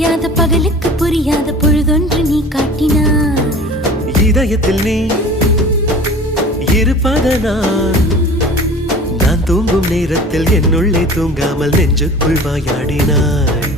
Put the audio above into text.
விடியாத பகலுக்கு புரியாத பொழுதொன்று நீ காட்டினாய். இதயத்தில் நீ இருப்பதனால் நான் தூங்கும் நேரத்தில் என்னுள்ளே தூங்காமல் நெஞ்சுக்குள் வாயாடினாய்.